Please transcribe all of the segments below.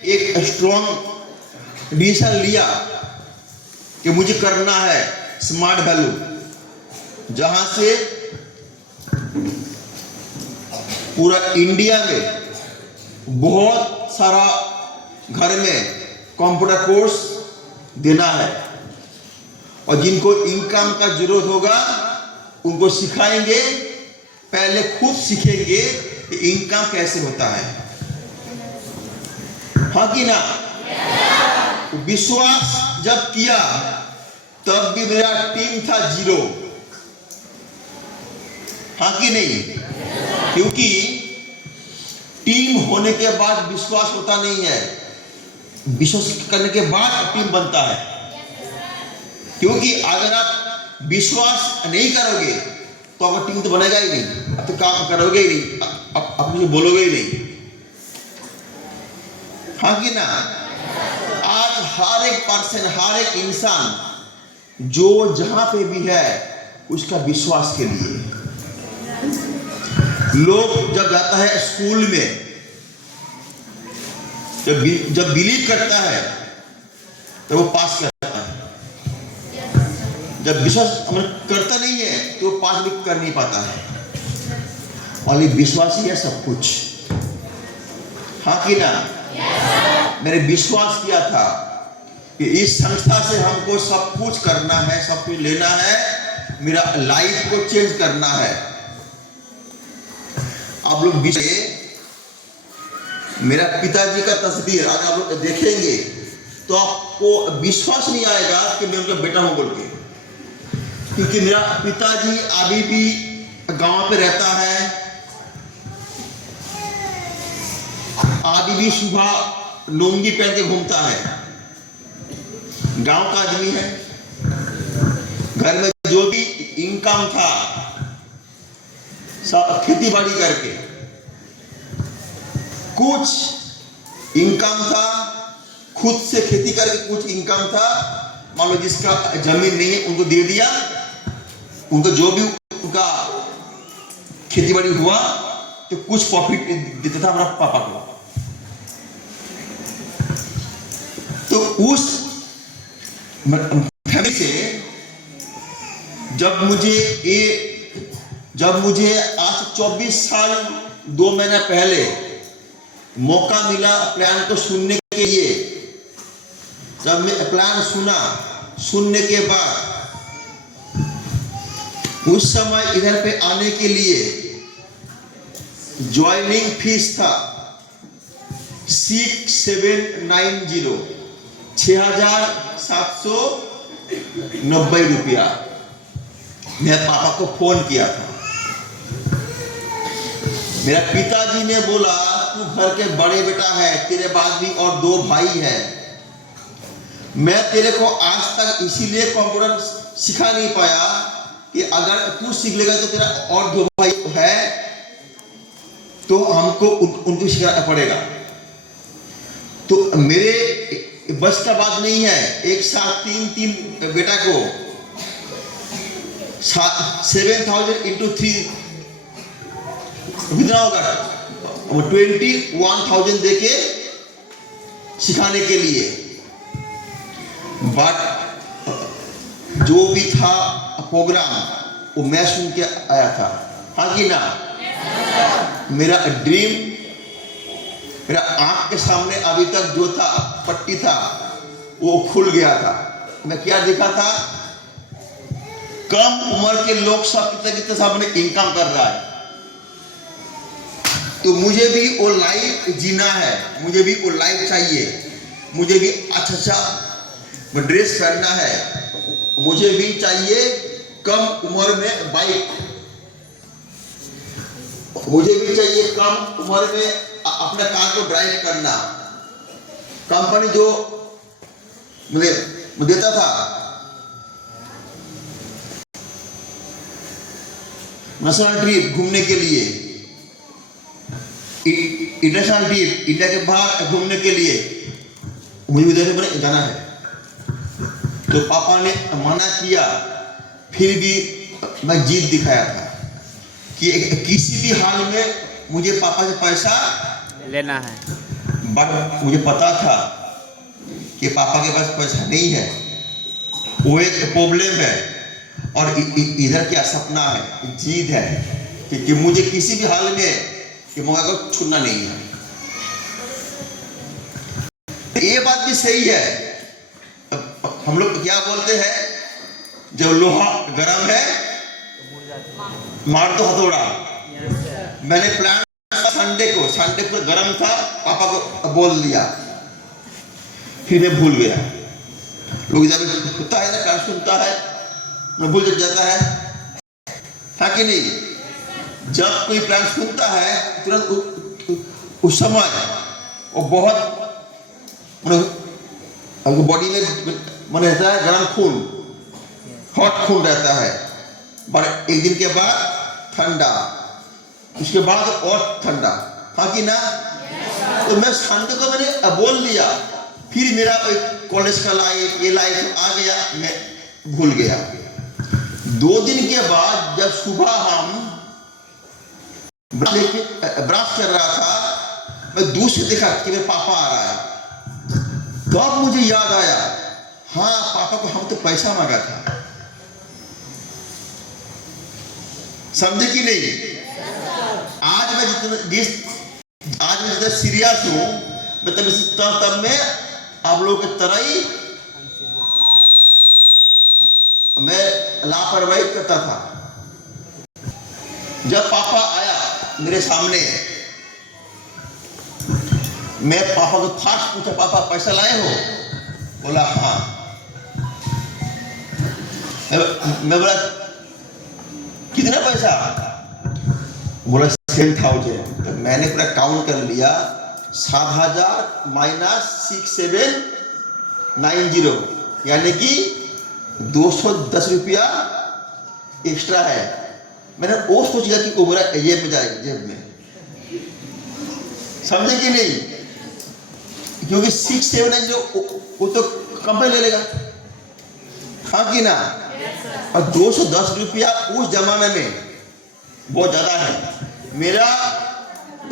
एक strong decision लिया कि मुझे करना है स्मार्ट वैल्यू, जहां से पूरा इंडिया में बहुत सारा घर में कंप्यूटर कोर्स देना है और जिनको इनकम का जरूरत होगा उनको सिखाएंगे। पहले खुद सीखेंगे कि इनकम कैसे होता है, हाँ कि ना। विश्वास जब किया तब भी मेरा टीम था 0, हाँ कि नहीं। क्योंकि टीम होने के बाद विश्वास होता नहीं है, विश्वास करने के बाद टीम बनता है। क्योंकि अगर आप विश्वास नहीं करोगे तो आपका टीम तो बनेगा ही नहीं, आप तो काम करोगे ही नहीं, आप मुझे बोलोगे ही नहीं, हाँ कि ना। आज हर एक पर्सन, हर एक इंसान जो जहां पे भी है उसका विश्वास के लिए। लोग जब जाता है स्कूल में, जब बिलीव करता है तो वो पास करता है, जब विश्वास करता नहीं है तो वो पास भी कर नहीं पाता है। और ये विश्वास ही है सब कुछ, हाँ कि ना। मैंने विश्वास किया था कि इस संस्था से हमको सब कुछ करना है, सब कुछ लेना है, मेरा लाइफ को चेंज करना है। आप लोग मेरा पिताजी का तस्वीर आज आप लोग देखेंगे तो आपको विश्वास नहीं आएगा कि मैं उनका बेटा हूं बोल के। क्योंकि मेरा पिताजी अभी भी गांव पे रहता है, अभी भी सुबह लुंगी पहन के घूमता है, गांव का आदमी है। घर में जो भी इनकम था सब खेती बाड़ी करके, कुछ इनकम था खुद से खेती करके, कुछ इनकम था मान लो जिसका जमीन नहीं है उनको दे दिया, उनको जो भी उनका खेती बाड़ी हुआ तो कुछ प्रॉफिट देता था हमारा पापा को। तो उस फैमिली से जब मुझे आज 24 साल 2 महीना पहले मौका मिला प्लान को सुनने के लिए, जब मैं प्लान सुनने के बाद उस समय इधर पे आने के लिए ज्वाइनिंग फीस था 6,790 रुपया। मेरे पापा को फोन किया था, मेरा पिताजी ने बोला तू घर के बड़े बेटा है, तेरे बाद भी और 2 भाई है, मैं तेरे को आज तक इसीलिए कंप्यूटर सिखा नहीं पाया कि अगर तू सीख लेगा तो तेरा और 2 भाई है तो हमको उनको सिखाना पड़ेगा। तो मेरे बस का बात नहीं है, एक साथ 3 बेटा को 7,000 into 3 कितना होगा, 21,000 देके सिखाने के लिए। बट जो भी था प्रोग्राम वो मैं सुन के आया था, हाँ कि ना। मेरा ड्रीम, मेरा आंख के सामने अभी तक जो था पट्टी था वो खुल गया था। मैं क्या देखा था, कम उम्र के लोग सब कितने सामने इनकम कर रहा है, तो मुझे भी वो लाइफ जीना है, मुझे भी वो लाइफ चाहिए, मुझे भी अच्छा ड्रेस पहनना है, मुझे भी चाहिए कम उम्र में बाइक, मुझे भी चाहिए कम उम्र में अपना कार को ड्राइव करना। कंपनी जो मुझे देता था नेशनल ट्रिप घूमने के लिए, इंटरनेशनल ट्रिप इंडिया के बाहर घूमने के लिए, मुझे उधर जाना है। तो पापा ने मना किया, फिर भी मैं जीत दिखाया था कि किसी भी हाल में मुझे पापा से पैसा लेना है। बट मुझे पता था कि पापा के पास पैसा नहीं है, वो एक प्रॉब्लम है। और इधर क्या सपना है, जीत है कि मुझे किसी भी हाल में कि मौका को छूटना नहीं है। ये बात भी सही है। हम लोग क्या बोलते हैं, जब लोहा गरम है मार दो हथौड़ा। मैंने प्लान संडे को गरम था, पापा को बोल दिया, फिर मैं भूल गया। लोग जब होता है ना, प्लान सुनता है मैं भूल जाता है कि नहीं। जब कोई प्लान सुनता है तुरंत उस समय वो बहुत बॉडी में रहता है गर्म खून, हॉट खून रहता है। बट एक दिन के बाद ठंडा, उसके बाद और ठंडा, हाँ कि ना। तो मैं संडे को मैंने बोल दिया, फिर मेरा कॉलेज का लाइफ, ये लाइफ आ गया, मैं भूल गया। 2 दिन के बाद जब सुबह हम ब्रश कर रहा था, मैं दूर से देखा कि मेरे पापा आ रहा है। तो अब मुझे याद आया, हाँ पापा को हम तो पैसा मांगा था, समझे कि नहीं। आज मैं जितना सीरियस हूं, मैं तब मैं आप लोगों की तरह ही मैं लापरवाही करता था। जब पापा आया मेरे सामने, मैं पापा को फास्ट पूछा, पापा पैसा लाए हो? बोला हाँ। मैं बोला कितना पैसा? बोला 10,000। तो मैंने पूरा काउंट कर लिया, 7,000 माइनस 6,790, यानी कि 210 रुपया एक्स्ट्रा है। मैंने वो सोच लिया कि वो मेरा जेब में जाएगा, जेब में, समझे कि नहीं। क्योंकि 6,790 वो तो कम पे ले लेगा, हाँ कि ना। और 210 रुपया उस जमाने में बहुत ज्यादा है। मेरा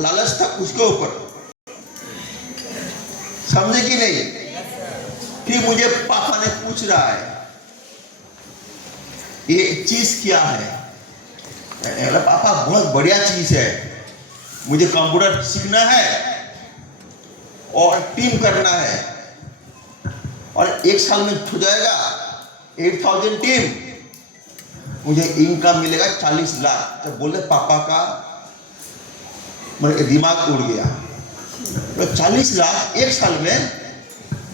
लालच था उसके ऊपर, समझे कि नहीं। फिर मुझे पापा ने पूछ रहा है ये चीज क्या है। पापा बहुत बढ़िया चीज है, मुझे कंप्यूटर सीखना है और टीम करना है, और 1 साल में हो जाएगा 8,000 टीम, मुझे इनकम मिलेगा 40 लाख। जब बोले पापा का मेरे दिमाग उड़ गया। तो 40 लाख 1 साल में।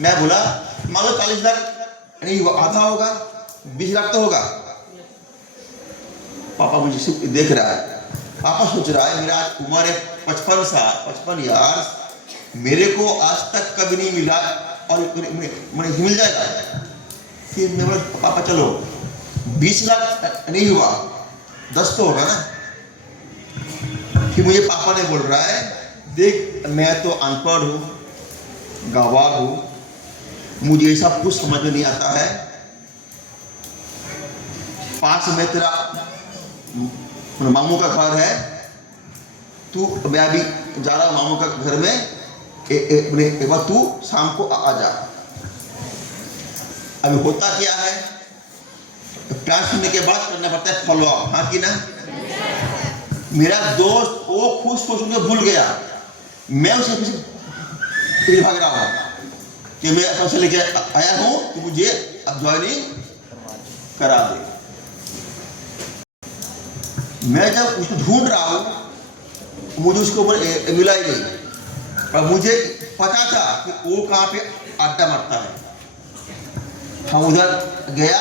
मैं बोला मान लो 40 लाख नहीं, आधा होगा, 20 लाख तो होगा। पापा मुझे सिर्फ देख रहा है, पापा सोच रहा है मेरा उम्र है 55 साल, 55 ईयर्स, मेरे को आज तक कभी नहीं मिला और मुझे मिल जाएगा। फिर मैं बोला पापा चलो 20 लाख नहीं हुआ, 10 तो होगा ना। फिर मुझे पापा ने बोल रहा है देख मैं तो अनपढ़ हूँ, गंवार हूँ, मुझे ये सब कुछ समझ में नहीं आता है। पास में तेरा मामू का घर है, तू, मैं अभी जा रहा हूँ मामू का घर में, एक बार तू शाम को आ जा। अभी होता क्या है, प्लान सुनने के बाद करना पड़ता है फॉलो अप, हाँ कि ना। मेरा दोस्त वो खुश मुझे भूल गया, मैं उसे पीछे भाग रहा हूँ कि मैं पैसे लेके आया हूँ कि मुझे अब ज्वाइनिंग करा दे। मैं जब उसको ढूंढ रहा हूँ मुझे उसको मिला ही नहीं, पर मुझे पता था कि वो कहाँ पे अड्डा मारता है। हम उधर गया,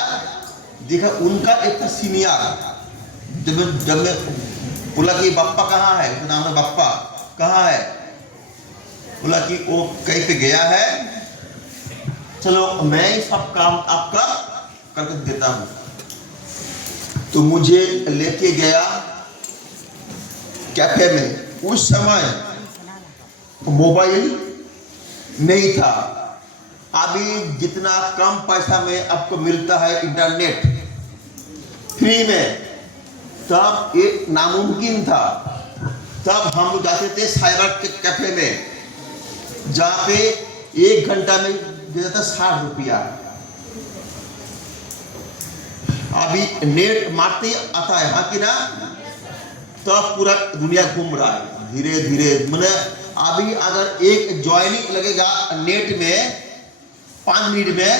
देखा उनका एक सीनियर, जब मैं बोला कि बप्पा कहाँ है, उसका नाम है बप्पा, कहाँ है, बोला कि वो कहीं पे गया है, चलो मैं ही सब काम आपका करके देता हूँ। तो मुझे लेके गया कैफे में। उस समय मोबाइल नहीं था, अभी जितना कम पैसा में आपको मिलता है इंटरनेट फ्री में, तब ये नामुमकिन था। तब हम जाते थे साइबर के कैफे में, जहां पे 1 घंटा में देता था 60 रुपया। अभी नेट मारते ही आता है, हाँ कि ना, तो पूरा दुनिया घूम रहा है धीरे धीरे। मैंने अभी अगर एक ज्वाइनिंग लगेगा नेट में 5 मिनट में,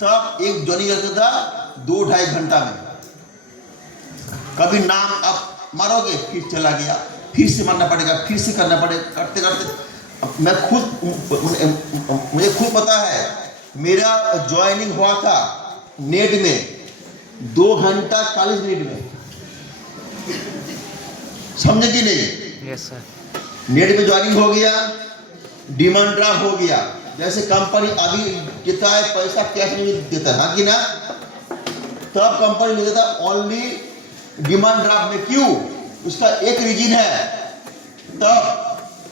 तब एक ज्वाइनिंग लगता था 2-2.5 घंटा में। कभी नाम आप मारोगे फिर चला गया, फिर से मारना पड़ेगा, फिर से करना पड़ेगा, करते करते मैं खुद, मुझे खुद पता है, मेरा ज्वाइनिंग हुआ था नेट में 2 घंटा 40 मिनट में। समझे कि नहीं? Yes sir. नेट में ज्वाइनिंग हो गया, डिमांड ड्राफ्ट हो गया। जैसे कंपनी अभी कितना है पैसा कैश में देता है, हाँ कि ना, तब कंपनी नहीं देता, ओनली डिमांड ड्राफ्ट में। क्यों? उसका एक रीजन है, तब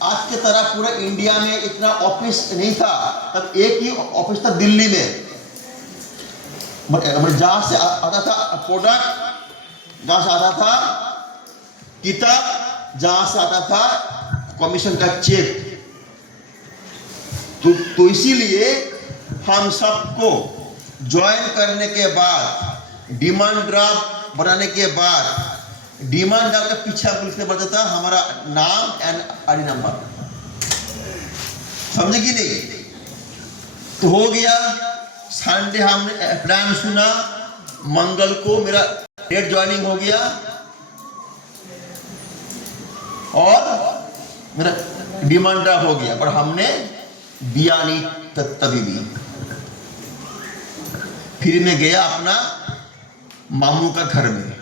आज के तरह पूरे इंडिया में इतना ऑफिस नहीं था, तब एक ही ऑफिस था दिल्ली में, जहां से आता था प्रोडक्ट, जहां से आता था किताब, जहां से आता था कमीशन का चेक। तो इसीलिए हम सबको ज्वाइन करने के बाद, डिमांड ड्राफ्ट बनाने के बाद, डिमांड ड्राफ्ट का पीछे लिखने पड़ता था हमारा नाम एंड आईडी नंबर। समझे कि नहीं? तो हो गया, संडे हमने प्लान सुना, मंगल को मेरा डेट ज्वाइनिंग हो गया और मेरा डिमांड ड्राफ्ट हो गया, पर हमने दिया नहीं तभी भी। फिर मैं गया अपना मामू का घर में।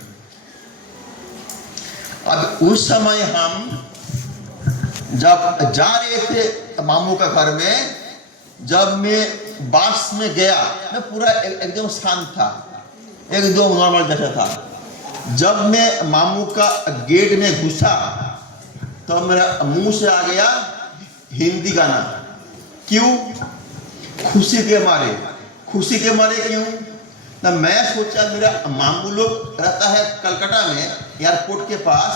अब उस समय हम जब जा रहे थे मामू का घर में, जब मैं बस में गया, मैं पूरा एकदम शांत था, एकदम नॉर्मल जैसा था। जब मैं मामू का गेट में घुसा तो मेरा मुंह से आ गया हिंदी गाना। क्यों? खुशी के मारे। खुशी के मारे क्यों? ना मैं सोचा मेरा मामू लोग रहता है कलकत्ता में एयरपोर्ट के पास,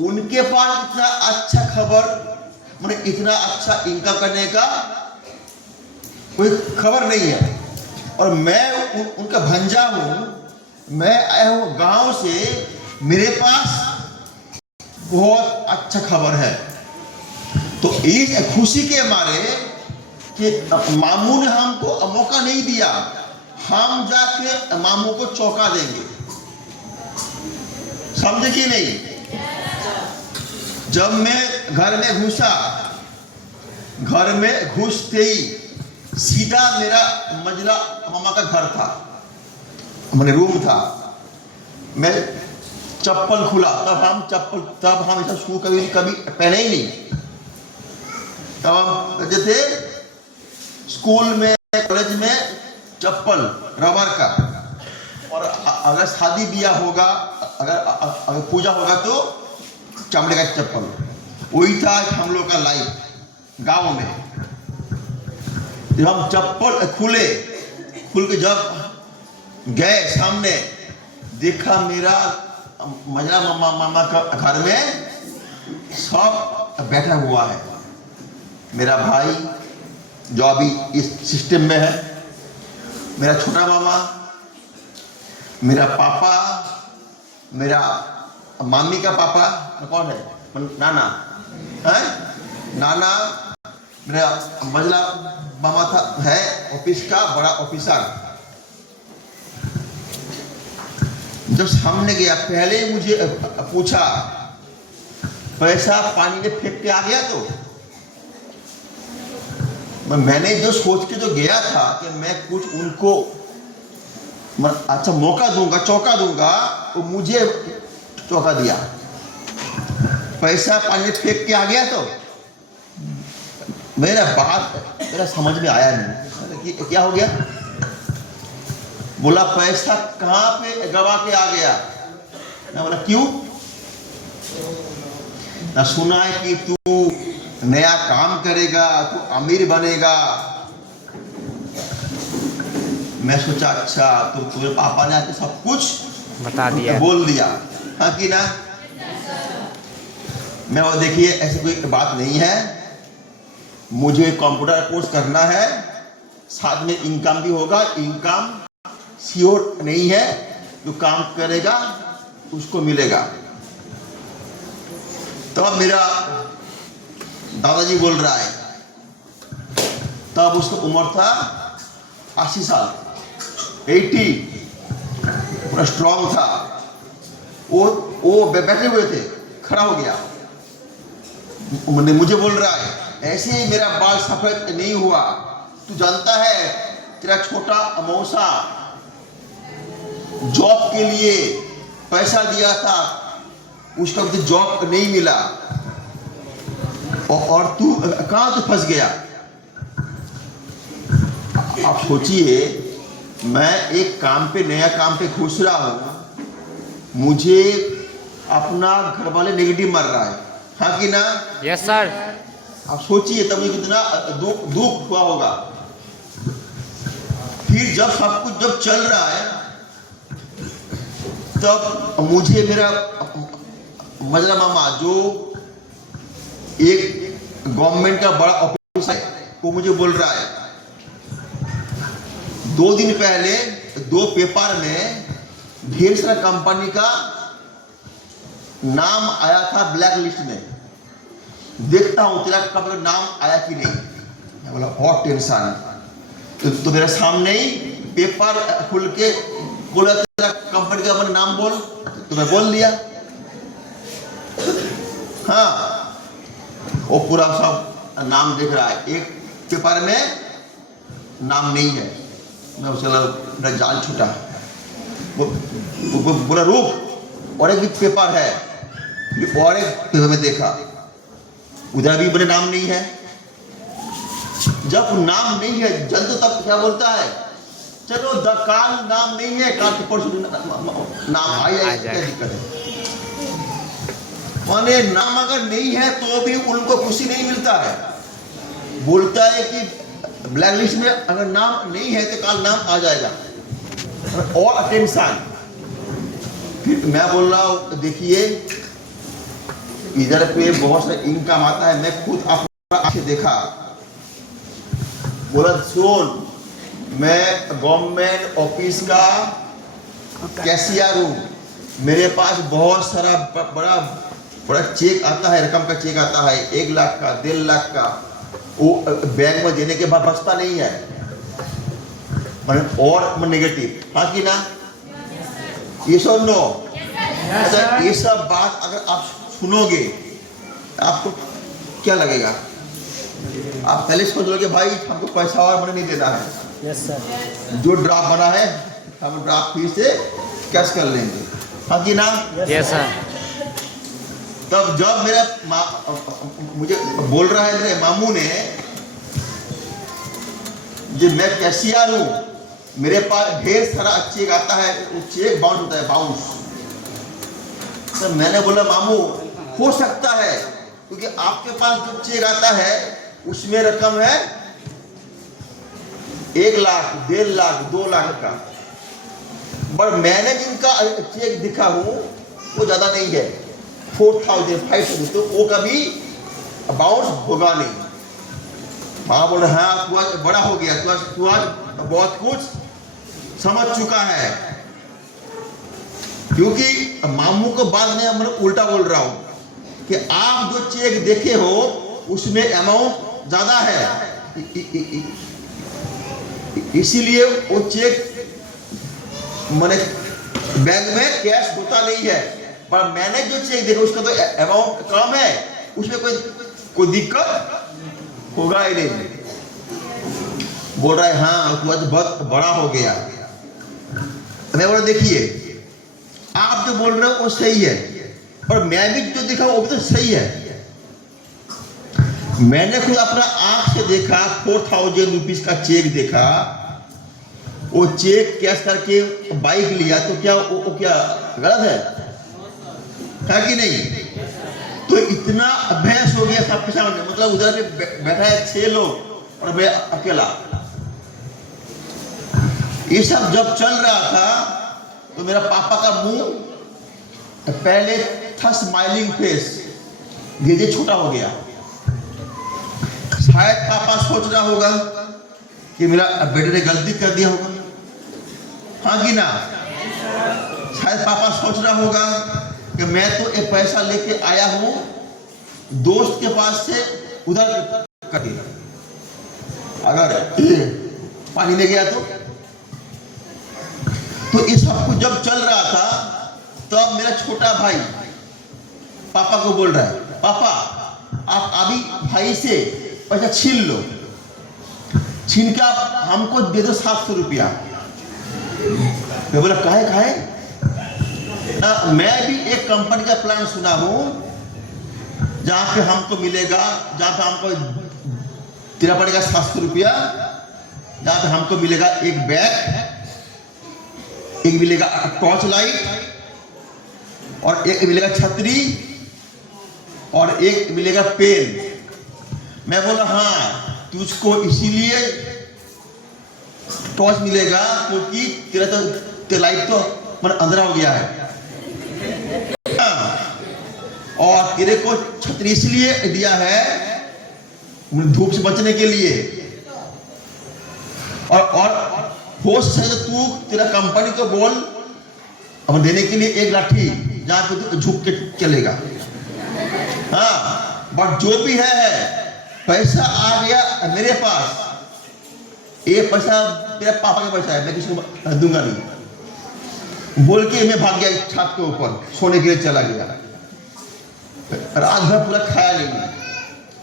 उनके पास इतना अच्छा खबर, मतलब इतना अच्छा इनकम करने का कोई खबर नहीं है, और मैं उनका भंजा हूँ, मैं आया हूँ गांव से, मेरे पास बहुत अच्छा खबर है। तो इस खुशी के मारे कि मामू ने हमको मौका नहीं दिया, हम जाके मामू को चौंका देंगे। समझे कि नहीं? जब मैं घर में घुसा, घर में घुसते ही सीधा मेरा मंजिला मामा का घर था, मैंने रूम था। मैं चप्पल खुला, तब हम ऐसा शू कभी पहने ही नहीं। तब हम जैसे स्कूल में, कॉलेज में चप्पल रबर का, और अगर शादी ब्याह होगा, अगर पूजा होगा तो चमड़े का चप्पल। वही था हम लोग का लाइफ गांव में। जब हम चप्पल खुल के जब गए सामने, देखा मेरा मजरा मामा का घर में सब बैठा हुआ है। मेरा भाई जो अभी इस सिस्टम में है, मेरा छोटा मामा, मेरा पापा, मेरा मामी का पापा, कौन है, नाना है, नाना, मेरा मजला मामा था, है ऑफिस का बड़ा ऑफिसर। जब सामने गया, पहले मुझे पूछा पैसा पानी में फेंक के आ गया, तो मैंने जो सोच के जो गया था कि मैं कुछ उनको अच्छा मौका दूंगा, चौका दूंगा, वो मुझे चौका दिया। पैसा पानी में फेंक के आ गया, तो मेरा समझ में आया नहीं कि क्या हो गया। बोला पैसा कहां पे गवा के आ गया। मैं बोला क्यों? ना सुना है कि तू नया काम करेगा, तू अमीर बनेगा। मैं सोचा अच्छा, तो तुम्हारे पापा ने आके सब कुछ बता दिया, बोल दिया, हाँ कि ना। मैं वो देखिए ऐसी कोई बात नहीं है। मुझे कंप्यूटर कोर्स करना है, साथ में इनकम भी होगा। इनकम श्योर नहीं है, जो काम करेगा उसको मिलेगा। तब मेरा दादाजी बोल रहा है, तब उसका उम्र था 80 साल, 80, पूरा स्ट्रांग था। वो बैठे हुए थे, खड़ा हो गया, मुझे बोल रहा है, ऐसे ही मेरा बाल सफेद नहीं हुआ। तू जानता है, तेरा छोटा मौसा जॉब के लिए पैसा दिया था, उसका मुझे जॉब नहीं मिला, और तू कहां तो फंस गया। आप सोचिए, मैं एक काम पे, नया काम पे घुस रहा हूं, मुझे अपना घर वाले नेगेटिव मार रहा है, हाँ कि ना? Yes sir. आप सोचिए तब मुझे कितना दुख हुआ होगा। फिर जब सब कुछ जब चल रहा है, तब मुझे मेरा मजरा मामा, जो एक गवर्नमेंट का बड़ा ऑफिस है, वो मुझे बोल रहा है, 2 दिन पहले 2 पेपर में ढेर सारा कंपनी का नाम आया था ब्लैक लिस्ट में। देखता हूं तेरा कब नाम आया कि नहीं। मैं बोला बहुत टेंशन। तो मेरे सामने ही पेपर खुल के बोला, तेरा कंपनी का अपना नाम बोल, तो मैं बोल दिया। हाँ, वो पूरा सब नाम दिख रहा है, एक पेपर में नाम नहीं है। मैं उसे मेरा जाल छूटा, वो पूरा रूप, और एक पेपर है, और एक पेपर में देखा, उधर भी मेरे नाम नहीं है। जब नाम नहीं है, जन तो तब क्या बोलता है, चलो काल नाम नहीं है, काल के परसों नाम आ जाए, क्या दिक्कत है। माने नाम अगर नहीं है तो भी उनको खुशी नहीं मिलता है। बोलता है कि ब्लैक लिस्ट में अगर नाम नहीं है तो कल नाम आ जाएगा, और टेंशन। फिर मैं बोल रहा हूँ, देखिए इधर पे बहुत सारा इनकम आता है, मैं खुद अपना आंखें देखा। बोला सुन, मैं गवर्नमेंट ऑफिस का कैशियर हूँ, मेरे पास बहुत सारा बड़ा बड़ा चेक आता है, रकम का चेक आता है, 1 लाख का, 1.5 लाख का, वो बैंक में देने के बाद बचता नहीं है, और नेगेटिव, हाँ कि ना? ये सब नो। अगर ये सब बात अगर आप सुनोगे, आपको क्या लगेगा? आप पहले सोच लोगे भाई हमको पैसा और मैंने नहीं देना है। Yes sir. जो ड्राफ्ट बना है हम ड्राफ्ट फिर से कैश कर लेंगे, हाँ कि ना? Yes sir. तब जब मेरा मुझे बोल रहा है मेरे मामू ने, जब मैं कैशियर हूं, मेरे पास ढेर सारा चेक आता है, वो चेक बाउंस होता है, बाउंस। तो मैंने बोला मामू हो सकता है, क्योंकि आपके पास जो चेक आता है उसमें रकम है 1 लाख, 1.5 लाख, 2 लाख का, पर मैंने जिनका चेक दिखा हूं वो ज्यादा नहीं है, 4,000, 5,000, तो वो कभी बाउंस होगा नहीं। माँ बोल रहा हाँ तू आज बड़ा हो गया, तू आज बहुत कुछ समझ चुका है। क्योंकि मामू को बाद में मैं उल्टा बोल रहा हूं कि आप जो चेक देखे हो उसमें अमाउंट ज्यादा है, इसीलिए वो चेक मैंने बैंक में कैश होता नहीं है, पर मैंने जो चेक देखा उसका तो अमाउंट कम है, उसमें कोई दिक्कत होगा ही नहीं। बोल रहा है हाँ तू आज बहुत बड़ा हो गया। मैं बोला देखिए आप जो बोल रहे हो वो सही है, और मैं भी जो देखा वो भी तो सही है। मैंने खुद अपना आंख से देखा, 4,000 रुपीज का चेक देखा, वो चेक कैश करके बाइक लिया, तो क्या वो क्या गलत है कि नहीं? तो इतना अभ्यास हो गया सबके सामने, मतलब उधर पे बैठा है 6 लोग और मैं अकेला। ये सब जब चल रहा था तो मेरा पापा का मुंह पहले था स्माइलिंग फेस, धीरे धीरे छोटा हो गया, शायद पापा सोच रहा होगा कि मेरा बेटे ने गलती कर दिया होगा, हाँ कि ना? शायद पापा सोच रहा होगा कि मैं तो एक पैसा लेके आया हूं दोस्त के पास से उधर कर दिया, अगर पानी में गया तो ये सब कुछ जब चल रहा था तब मेरा छोटा भाई पापा को बोल रहा है, पापा आप अभी भाई से पैसा छीन लो, छीन के आप हमको दे दो 700 रुपया। मैं बोला काहे? मैं भी एक कंपनी का प्लान सुना हूं जहां पे हमको मिलेगा, जहां पे हमको तेरा पड़ेगा 700 रुपया, जहां पे हमको मिलेगा एक बैग, एक मिलेगा टॉर्च लाइट, और एक मिलेगा छतरी, और एक मिलेगा पेन। मैं बोला हाँ तुझको इसीलिए टॉर्च मिलेगा क्योंकि तेरा लाइट तो मतलब अंधेरा हो गया है, और तेरे को छतरी इसलिए दिया है धूप से बचने के लिए, और हो सके तू तेरा कंपनी को बोल अब देने के लिए एक लाठी जहां पे तू झुक के चलेगा। हाँ बट जो भी है पैसा आ गया मेरे पास, ये पैसा तेरा पापा का पैसा है, मैं किसी को दूंगा नहीं, बोल के मैं भाग गया छत के ऊपर सोने के लिए चला गया। रात भर पूरा खाया नहीं,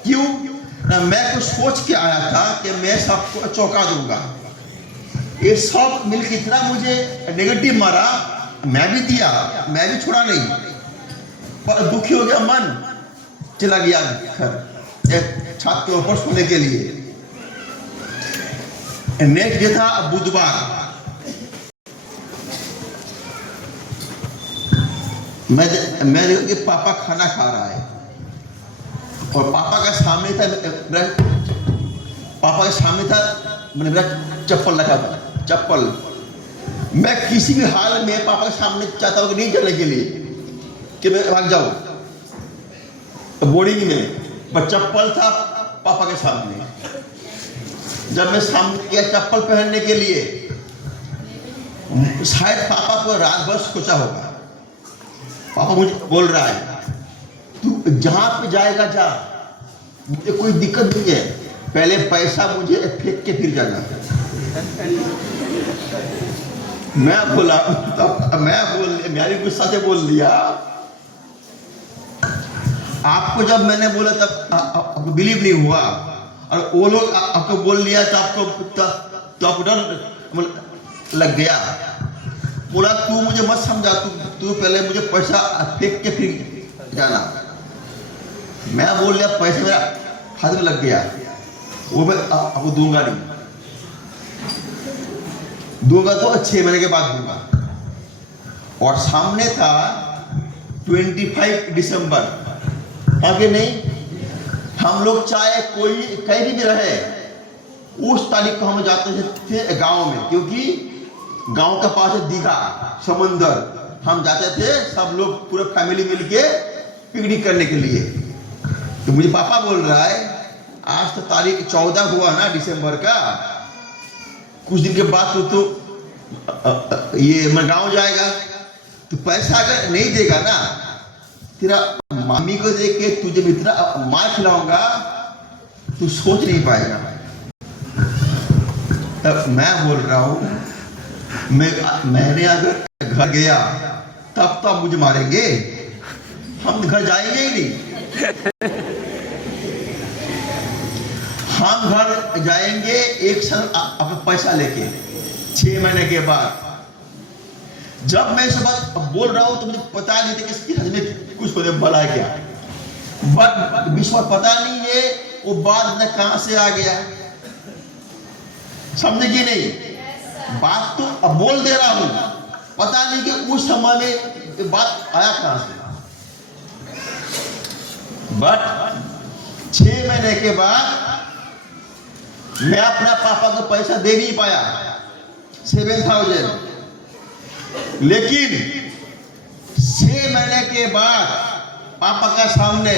क्यों ना? मैं कुछ सोच के आया था कि मैं सबको चौंका दूंगा, ये सब मिलकर इतना मुझे नेगेटिव मारा, मैं भी दिया, मैं भी छोड़ा नहीं, पर दुखी हो गया मन, चला गया घर छत के ऊपर सोने के लिए। नेक्स्ट डे था बुधवार, मैं देखा कि पापा खाना खा रहा है और पापा का सामने था मैंने मेरा चप्पल रखा था, चप्पल मैं किसी भी हाल में पापा के सामने चाहता हूँ कि नहीं जाने के लिए कि मैं भाग जाऊँ, तो बोर्डिंग में पर चप्पल था पापा के सामने। जब मैं सामने गया चप्पल पहनने के लिए, शायद पापा को रात भर सोचा होगा, पापा मुझे बोल रहा है तू जहां पे जाएगा जा, मुझे कोई दिक्कत नहीं है, पहले पैसा मुझे फेंक के फिर जाना। मेरी गुस्सा से बोल दिया, आपको जब मैंने बोला तब आपको बिलीव नहीं हुआ, और वो लोग आपको बोल लिया तो आपको डर लग गया। बोला तू मुझे मत समझा, तू पहले मुझे पैसा फेंक के फिर जाना। मैं बोल लिया पैसा मेरा हाथ में लग गया, वो मैं आपको दूंगा नहीं, दूंगा तो 6 महीने के बाद दूंगा। और सामने था 25 दिसंबर, आगे नहीं, हम लोग चाहे कोई कहीं भी रहे, उस तारीख को हम जाते थे गांव में, क्योंकि गांव का पास है दीघा समंदर, हम जाते थे सब लोग पूरे फैमिली मिलके पिकनिक करने के लिए। तो मुझे पापा बोल रहा है आज तो तारीख 14 हुआ ना दिसंबर का, कुछ दिन के बाद तो ये मैं गाँव जाएगा, तो पैसा अगर नहीं देगा ना, तेरा मामी को देख के तुझे इतना मार खिलाऊंगा तू सोच नहीं पाएगा। तब मैं बोल रहा हूं मैंने अगर घर गया तब तो मुझे मारेंगे, हम घर जाएंगे ही नहीं। हम घर जाएंगे एक साल अपना पैसा लेके 6 महीने के बाद। जब मैं इस बात बोल रहा हूं तो मुझे पता नहीं था कि इसकी हज में कुछ होने वाला है क्या, बट विश्वास पता नहीं है वो बात न कहां से आ गया, समझे कि नहीं? बात तो अब बोल दे रहा हूं, पता नहीं कि उस समय में बात आया कहां से। बट 6 महीने के बाद मैं अपना पापा को पैसा दे नहीं पाया 7,000, लेकिन 6 महीने के बाद पापा का सामने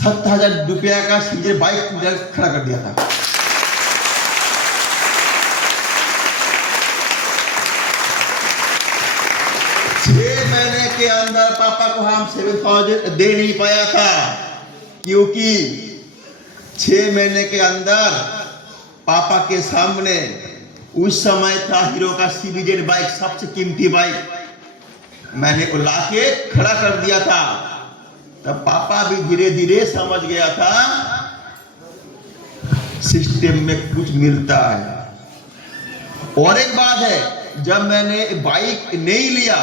70,000 रुपया का सीजर बाइक मेरा खड़ा कर दिया था। महीने के अंदर पापा को हम 7,000 दे नहीं पाया था, क्योंकि 6 महीने के अंदर पापा के सामने उस समय था हीरो का CBZ बाइक, सबसे कीमती बाइक, मैंने को लाके खड़ा कर दिया था। तब पापा भी धीरे धीरे समझ गया था सिस्टम में कुछ मिलता है। और एक बात है, जब मैंने बाइक नहीं लिया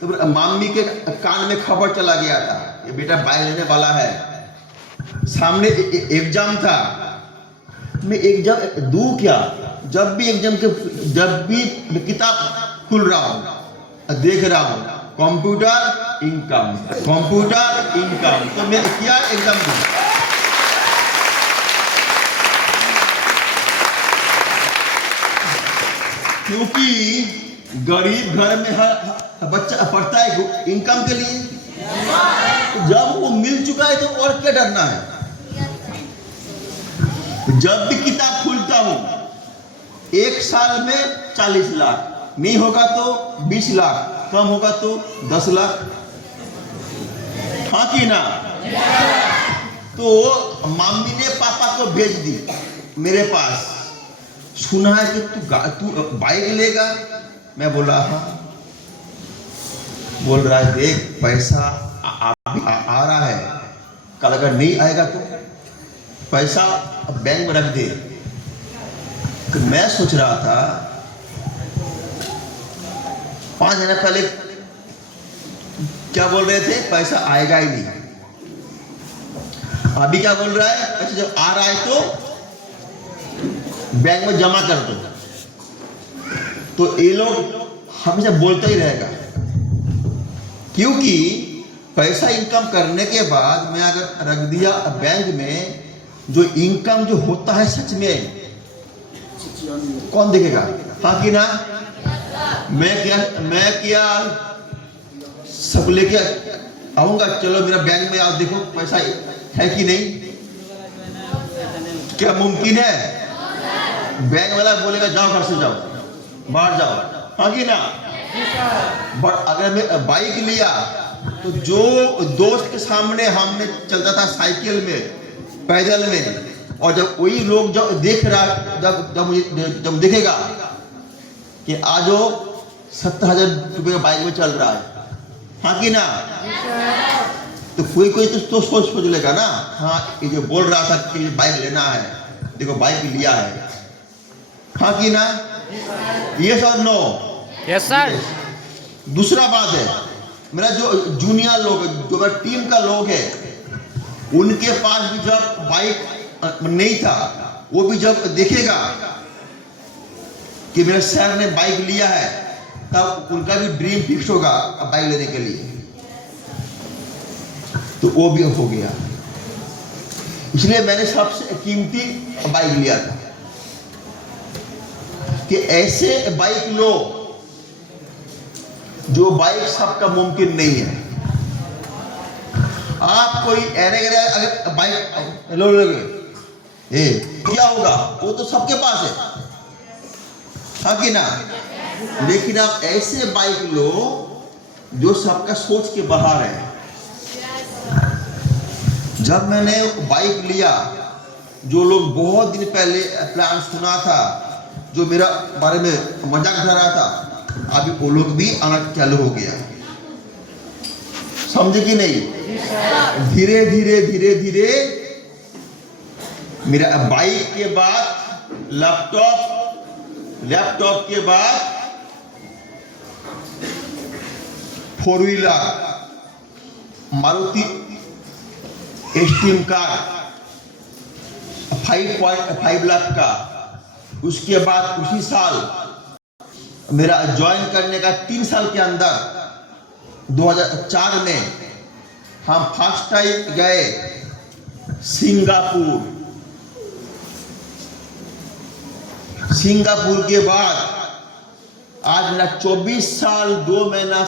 तो मम्मी के कान में खबर चला गया था ये बेटा बाइक लेने वाला है। सामने एग्जाम था, मैं एग्जाम दूं क्या, जब भी किताब खुल रहा हूं देख रहा हूं कंप्यूटर इनकम, तो मैं क्या एग्जाम दूं। क्योंकि गरीब घर में हर बच्चा पढ़ता है इनकम के लिए, जब वो मिल चुका है तो और क्या डरना है। जब भी किताब खोलता हूं, 1 साल में 40 लाख, नहीं होगा तो 20 लाख, कम होगा तो 10 लाख, हाँ कि ना। तो मम्मी ने पापा को भेज दी मेरे पास, सुना है कि तू बाइक लेगा। मैं बोला हाँ। बोल रहा है देख पैसा आ रहा है, कल अगर नहीं आएगा तो पैसा बैंक में रख दे। तो मैं सोच रहा था 5 महीने पहले क्या बोल रहे थे, पैसा आएगा ही नहीं। अभी क्या बोल रहा है, पैसा जब आ रहा है तो बैंक में जमा कर दो। तो ये लोग हमेशा बोलता ही रहेगा, क्योंकि पैसा इनकम करने के बाद मैं अगर रख दिया बैंक में, जो इनकम जो होता है सच में कौन देखेगा, हाँ कि ना। मैं क्या सब लेके आऊंगा, चलो मेरा बैंक में आओ देखो पैसा है कि नहीं, क्या मुमकिन है। बैंक वाला बोलेगा जाओ घर से जाओ, बाहर जाओ, हाँ कि ना। बट अगर मैं बाइक लिया तो जो दोस्त के सामने हमने चलता था साइकिल में, पैदल में, और जब वही लोग जब देख रहा, जब देखेगा कि आज वो 70,000 रुपये का बाइक में चल रहा है, हाँ कि ना, तो कोई तो सोच लेगा ना, हाँ ये जो बोल रहा था कि बाइक लेना है, देखो बाइक लिया है, हाँ कि ना। यस और नो? Yes sir. दूसरा बात है, मेरा जो जूनियर लोग, जो मेरा टीम का लोग है, उनके पास भी जब बाइक नहीं था, वो भी जब देखेगा कि मेरे सर ने बाइक लिया है, तब उनका भी ड्रीम फिक्स होगा बाइक लेने के लिए, तो वो भी हो गया। इसलिए मैंने सबसे कीमती बाइक लिया था कि ऐसे बाइक लो जो बाइक सबका मुमकिन नहीं है। आप कोई अगर बाइक लोगे क्या होगा, वो तो सबके पास है, हाँ कि ना। लेकिन आप ऐसे बाइक लो जो सबका सोच के बाहर है। जब मैंने बाइक लिया, जो लोग बहुत दिन पहले प्लान सुना था, जो मेरा बारे में मजाक कर रहा था, अभी वो लोग भी आना चालू हो गया, समझे कि नहीं। धीरे धीरे धीरे धीरे मेरा बाइक के बाद लैपटॉप के बाद 4 wheeler Maruti esteem car 5.5 lakh का। उसके बाद उसी साल मेरा ज्वाइन करने का 3 साल के अंदर 2004 में हम फर्स्ट टाइम गए सिंगापुर के बाद आज मेरा 24 साल 2 महीना